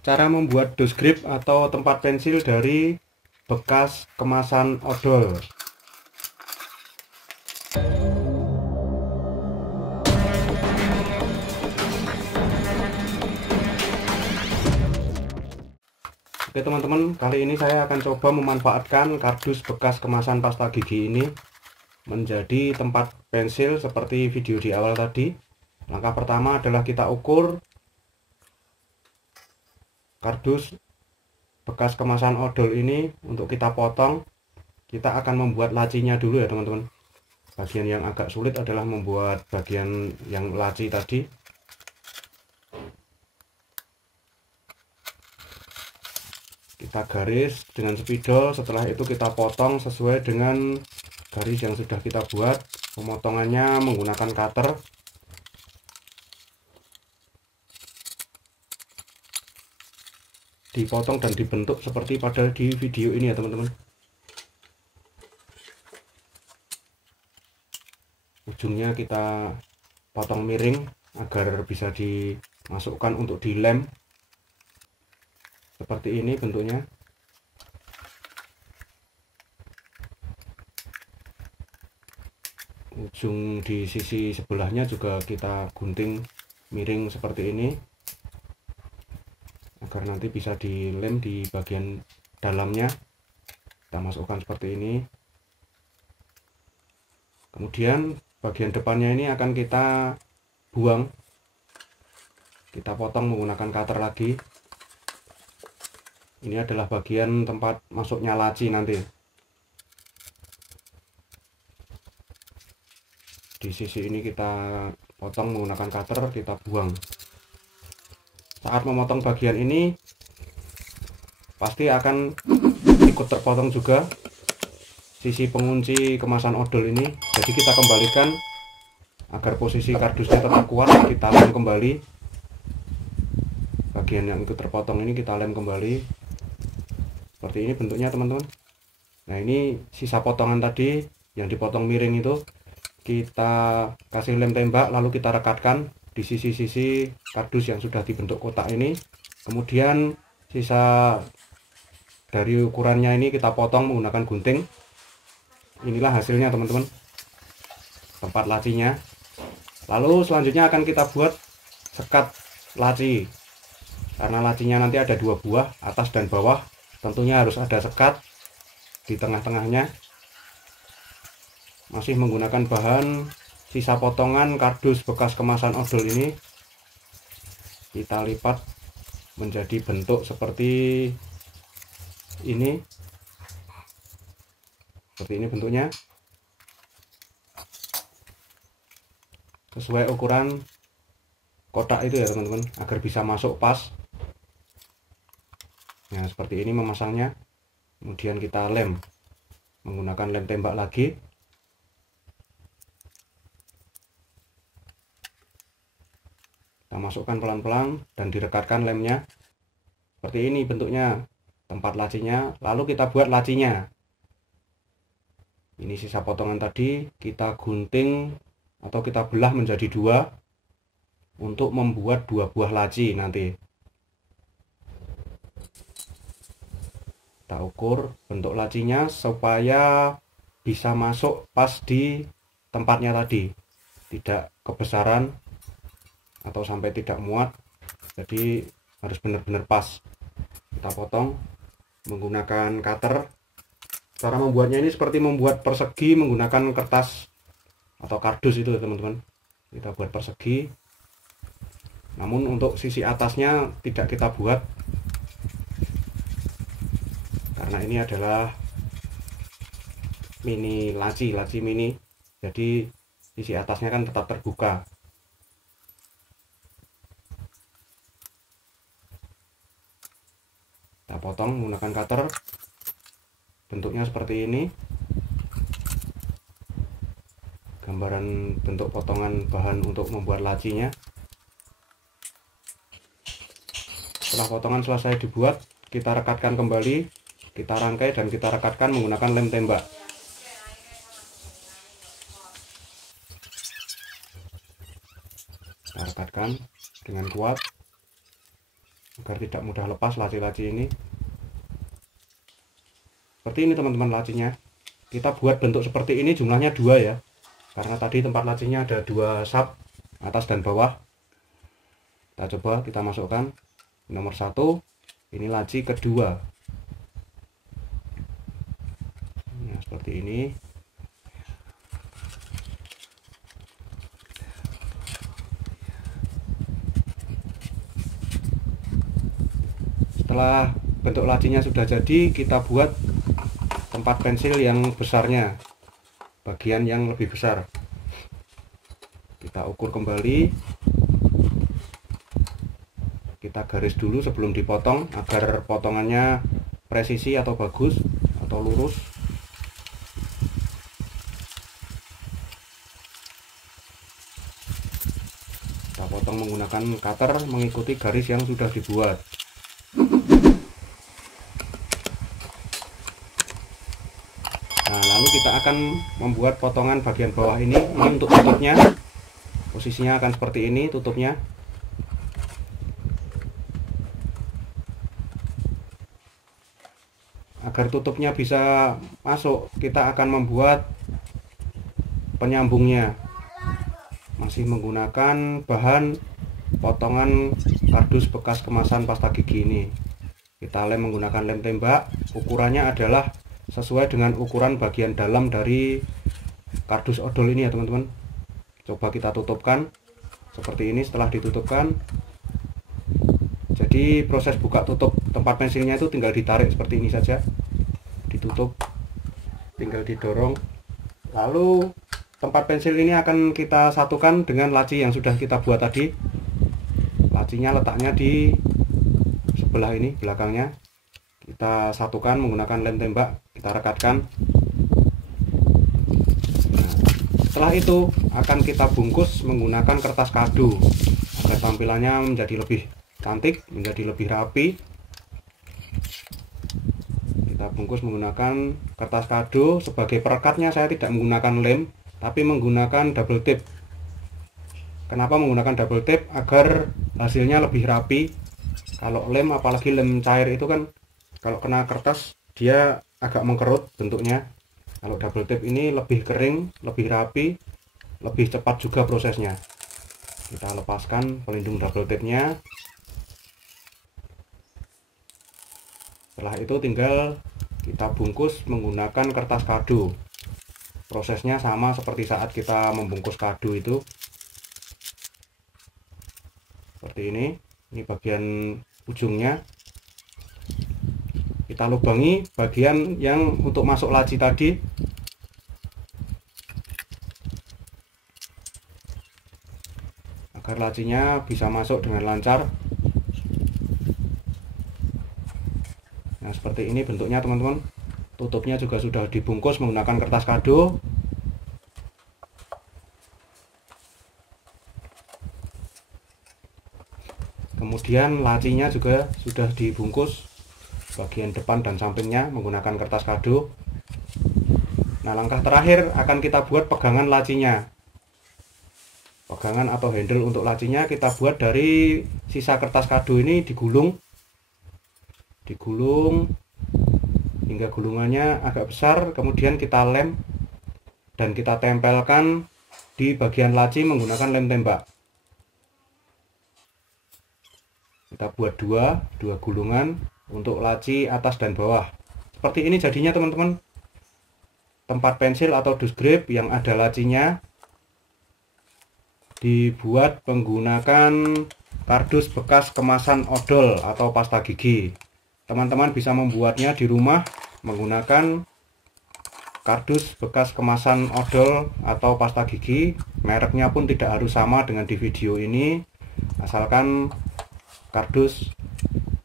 Cara membuat dos grip atau tempat pensil dari bekas kemasan odol. Oke teman-teman, kali ini saya akan coba memanfaatkan kardus bekas kemasan pasta gigi ini menjadi tempat pensil seperti video di awal tadi. Langkah pertama adalah kita ukur kardus bekas kemasan odol ini untuk kita potong. Kita akan membuat lacinya dulu ya teman-teman. Bagian yang agak sulit adalah membuat bagian yang laci tadi. Kita garis dengan spidol, setelah itu kita potong sesuai dengan garis yang sudah kita buat. Pemotongannya menggunakan cutter. Dipotong dan dibentuk seperti pada di video ini ya teman-teman. Ujungnya kita potong miring agar bisa dimasukkan untuk dilem. Seperti ini bentuknya. Ujung di sisi sebelahnya juga kita gunting miring seperti ini agar nanti bisa dilem di bagian dalamnya. Kita masukkan seperti ini. Kemudian bagian depannya ini akan kita buang. Kita potong menggunakan cutter lagi. Ini adalah bagian tempat masuknya laci nanti. Di sisi ini kita potong menggunakan cutter, kita buang. Saat memotong bagian ini pasti akan ikut terpotong juga sisi pengunci kemasan odol ini. Jadi kita kembalikan agar posisi kardusnya tetap kuat. Kita lem kembali bagian yang ikut terpotong ini, kita lem kembali seperti ini bentuknya teman-teman. Nah ini sisa potongan tadi yang dipotong miring itu kita kasih lem tembak, lalu kita rekatkan di sisi-sisi kardus yang sudah dibentuk kotak ini. Kemudian sisa dari ukurannya ini kita potong menggunakan gunting. Inilah hasilnya teman-teman, tempat lacinya. Lalu selanjutnya akan kita buat sekat laci. Karena lacinya nanti ada 2 buah, atas dan bawah, tentunya harus ada sekat di tengah-tengahnya. Masih menggunakan bahan sisa potongan kardus bekas kemasan odol ini. Kita lipat menjadi bentuk seperti ini. Seperti ini bentuknya. Sesuai ukuran kotak itu ya teman-teman, agar bisa masuk pas. Nah seperti ini memasangnya. Kemudian kita lem menggunakan lem tembak lagi. Kita masukkan pelan-pelan dan direkatkan lemnya. Seperti ini bentuknya tempat lacinya. Lalu kita buat lacinya. Ini sisa potongan tadi kita gunting atau kita belah menjadi 2 untuk membuat 2 buah laci nanti. Kita ukur bentuk lacinya supaya bisa masuk pas di tempatnya tadi, tidak kebesaran atau sampai tidak muat. Jadi harus benar-benar pas. Kita potong menggunakan cutter. Cara membuatnya ini seperti membuat persegi menggunakan kertas atau kardus itu teman-teman. Kita buat persegi, namun untuk sisi atasnya tidak kita buat karena ini adalah mini laci mini, jadi sisi atasnya kan tetap terbuka. Kita potong menggunakan cutter. Bentuknya seperti ini. Gambaran bentuk potongan bahan untuk membuat lacinya. Setelah potongan selesai dibuat, kita rekatkan kembali, kita rangkai dan kita rekatkan menggunakan lem tembak. Kita rekatkan dengan kuat agar tidak mudah lepas laci-laci ini. Seperti ini teman-teman lacinya. Kita buat bentuk seperti ini, jumlahnya 2 ya, karena tadi tempat lacinya ada 2 sub, atas dan bawah. Kita coba, kita masukkan nomor 1, ini laci kedua. Nah, seperti ini. Setelah bentuk lacinya sudah jadi, kita buat tempat pensil yang besarnya, bagian yang lebih besar. Kita ukur kembali, kita garis dulu sebelum dipotong agar potongannya presisi atau bagus atau lurus. Kita potong menggunakan cutter mengikuti garis yang sudah dibuat. Nah, lalu kita akan membuat potongan bagian bawah ini untuk tutupnya. Posisinya akan seperti ini tutupnya. Agar tutupnya bisa masuk, kita akan membuat penyambungnya. Masih menggunakan bahan potongan kardus bekas kemasan pasta gigi ini. Kita lem menggunakan lem tembak. Ukurannya adalah sesuai dengan ukuran bagian dalam dari kardus odol ini ya teman-teman. Coba kita tutupkan seperti ini. Setelah ditutupkan, jadi proses buka tutup tempat pensilnya itu tinggal ditarik seperti ini saja, ditutup, tinggal didorong. Lalu tempat pensil ini akan kita satukan dengan laci yang sudah kita buat tadi. Lacinya letaknya di sebelah ini, belakangnya. Kita satukan menggunakan lem tembak, kita rekatkan. Nah, setelah itu akan kita bungkus menggunakan kertas kado agar tampilannya menjadi lebih cantik, menjadi lebih rapi. Kita bungkus menggunakan kertas kado. Sebagai perekatnya saya tidak menggunakan lem, tapi menggunakan double tape. Kenapa menggunakan double tape? Agar hasilnya lebih rapi. Kalau lem, apalagi lem cair itu kan kalau kena kertas dia agak mengkerut bentuknya. Kalau double tape ini lebih kering, lebih rapi, lebih cepat juga prosesnya. Kita lepaskan pelindung double tape-nya. Setelah itu tinggal kita bungkus menggunakan kertas kado. Prosesnya sama seperti saat kita membungkus kado itu. Seperti ini. Ini bagian ujungnya. Kita lubangi bagian yang untuk masuk laci tadi. Agar lacinya bisa masuk dengan lancar. Nah, seperti ini bentuknya teman-teman. Tutupnya juga sudah dibungkus menggunakan kertas kado. Kemudian lacinya juga sudah dibungkus bagian depan dan sampingnya menggunakan kertas kado. Nah, langkah terakhir akan kita buat pegangan lacinya. Pegangan atau handle untuk lacinya kita buat dari sisa kertas kado ini, digulung hingga gulungannya agak besar, kemudian kita lem dan kita tempelkan di bagian laci menggunakan lem tembak. Kita buat dua gulungan untuk laci atas dan bawah. Seperti ini jadinya teman-teman. Tempat pensil atau dus grip yang ada lacinya dibuat menggunakan kardus bekas kemasan odol atau pasta gigi. Teman-teman bisa membuatnya di rumah menggunakan kardus bekas kemasan odol atau pasta gigi. Mereknya pun tidak harus sama dengan di video ini, asalkan kardus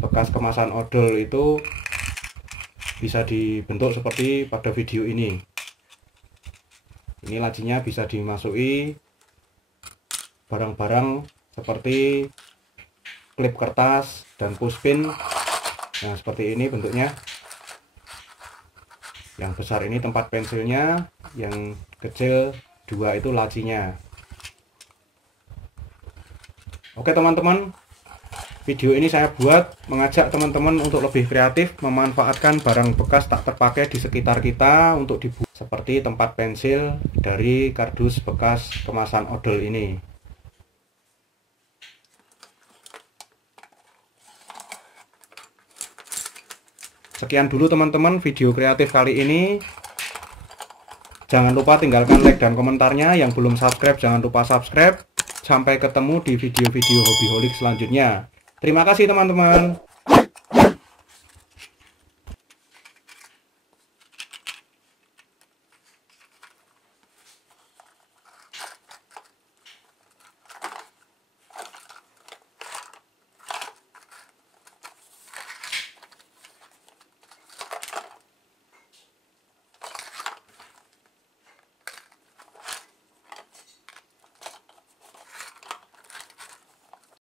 bekas kemasan odol itu bisa dibentuk seperti pada video ini. Ini lacinya bisa dimasuki barang-barang seperti klip kertas dan pushpin. Nah, seperti ini bentuknya. Yang besar ini tempat pensilnya, yang kecil dua itu lacinya. Oke teman-teman, Video ini saya buat mengajak teman-teman untuk lebih kreatif memanfaatkan barang bekas tak terpakai di sekitar kita untuk dibuat, seperti tempat pensil dari kardus bekas kemasan odol ini. Sekian dulu teman-teman video kreatif kali ini. Jangan lupa tinggalkan like dan komentarnya. Yang belum subscribe jangan lupa subscribe. Sampai ketemu di video-video Hobbyholic selanjutnya. Terima kasih teman-teman.